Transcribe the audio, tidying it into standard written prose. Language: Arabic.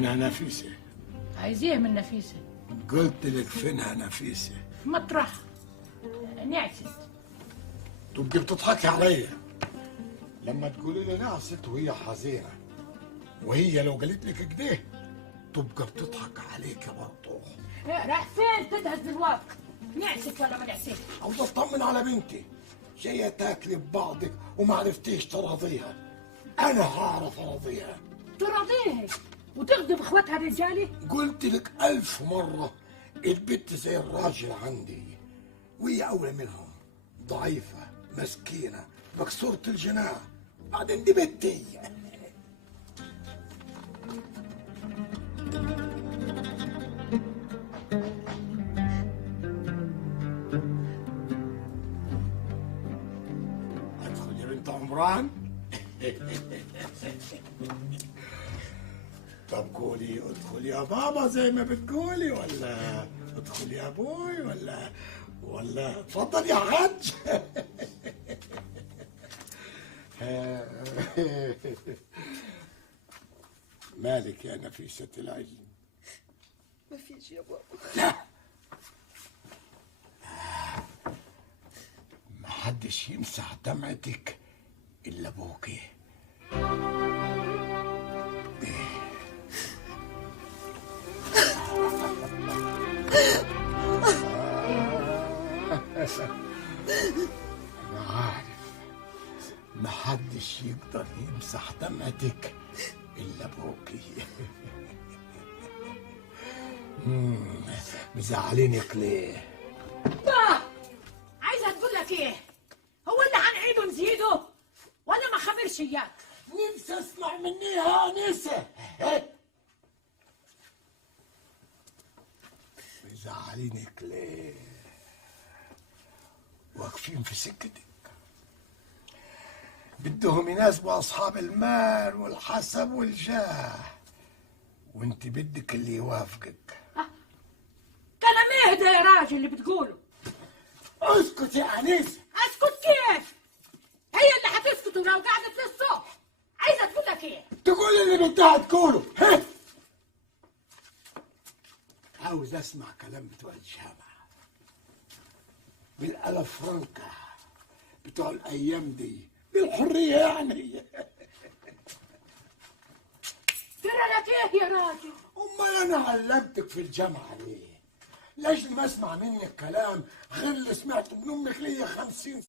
فينها نفيسة؟ عايز ايه من نفيسة؟ قلت لك فينها نفيسة؟ مطرح نعست. تبقي بتضحكي عليا لما تقولي لي نعست وهي حزينة، وهي لو قالت لك كده تبقى بتضحك عليك برضه. راح فين تدهس دلوقتي؟ نعست ولا ما نعست؟ عاوز اطمن على بنتي، جاية تاكلي ببعضك وما عرفتيش تراضيها. انا هعرف اراضيها. تراضيها وتخدم اخواتها الرجالي؟ قلت لك 1000 مرة البت زي الراجل عندي، وهي أولى منهم، ضعيفة مسكينة مكسورة الجناح، بعدين دي بنتي. ادخل يا بنت عمران. طب قولي ادخل يا بابا زي ما بتقولي، ولا ادخل يا ابوي، ولا اتفضل يا حاج. مالك يا نفيسة العلم؟ ما فيش يا بابا. لا، ما حدش يمسح دمعتك الا ابوكي. أنا عارف محدش يقدر يمسح دمعتك إلا أبوكي. مزعلينك ليه؟ عايزة تقول لك ايه؟ هو اللي هنعيده نزيده؟ ولا ما خبرش اياك؟ نفسي اسمع منيها انسه. مزعلينك ليه؟ واقفين في سكتك، بدهم يناسبوا اصحاب المال والحسب والجاه، وانت بدك اللي يوافقك. كلام ايه ده يا راجل اللي بتقوله؟ اسكت يا انسه. اسكت كيف؟ هي اللي هتسكت ولو قعدت للصبح. عايزة تقول لك ايه؟ تقول اللي بدها تقوله. عاوز اسمع كلام بتوع الجامعة بالالافرانكا بتوع الايام دي، بالحرية يعني. ترى لك ايه يا راجل؟ امال انا علمتك في الجامعة ليه؟ لاجل ما اسمع منك كلام غير اللي سمعته من امك ليا 50